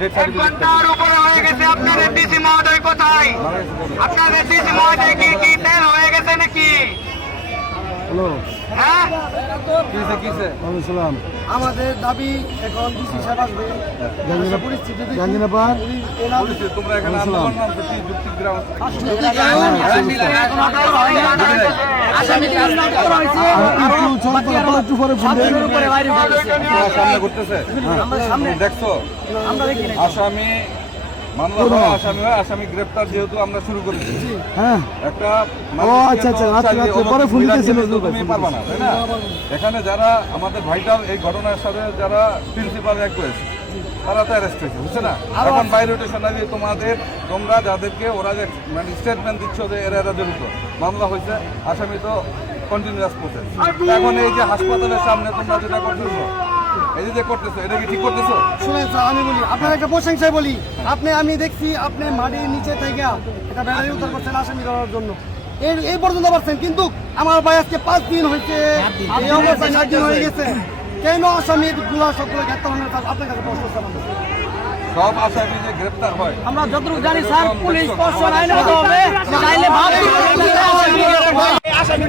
এক ঘণ্টার উপরে হয়ে গেছে। আপনার ডিসি মহোদয় কোথায়? আপনার ডিসি মহোদয় কি কি তেল হয়ে গেছে নাকি? হ্যাঁ? আমাদের দাবি এখন ডিসি সাহেব আসবে। পরিস্থিতি তোমরা এখানে আসামি মামলা আসামি আসামি গ্রেপ্তার যেহেতু আমরা শুরু করেছি। হ্যাঁ। একটা ও, আচ্ছা, আচ্ছা, রাত্রে, রাত্রে, পরে ফোন দিতেছিল, পারবা না তাই না? এখানে যারা আমাদের ভাইটাল এই ঘটনার সাথে যারা প্রিন্সিপাল রিকোয়েস্ট তারা তো অ্যারেস্ট হয়েছে বুঝছে না? এখন বাই রোটেশনালি তোমাদের তোমরা যাদেরকে ওরা যে মানে স্টেটমেন্ট দিচ্ছ যে এরা এরা জড়িত মামলা হয়েছে আসামি তো কন্টিনিউয়াস প্রসেস এখন এই যে হাসপাতালের সামনে তোমরা যেটা করতেছো এই যে যে করতেছো এটা কি ঠিক করতেছো? শুনেন স্যার আমি বলি আপনার একটা প্রশংসায় বলি আপনি আমি দেখছি আপনি মাটির নিচে থেকে একটা ব্যাটারি উদ্ধার করছেন আসামি করার জন্য। এই এই পর্যন্ত পারছেন কিন্তু আমার ভাই আজকে পাঁচ দিন হয়েছে এই অবস্থায় সাত দিন হয়ে গেছে। কেন আসামি গুলা সবগুলো গ্রেপ্তার হওয়ার আপনার কাছে প্রশ্ন স্যার সব আসামি যে গ্রেপ্তার হয় আমরা যতটুকু জানি স্যার পুলিশ প্রশাসন আইনে হবে।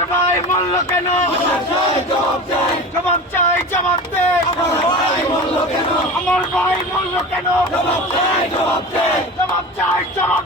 আমার ভাই মূল্য কেন? জবাব চাই, জবাব দে। আমার ভাই মূল্য কেন? জবাব চাই, জবাব দে। জবাব চাই, জবাব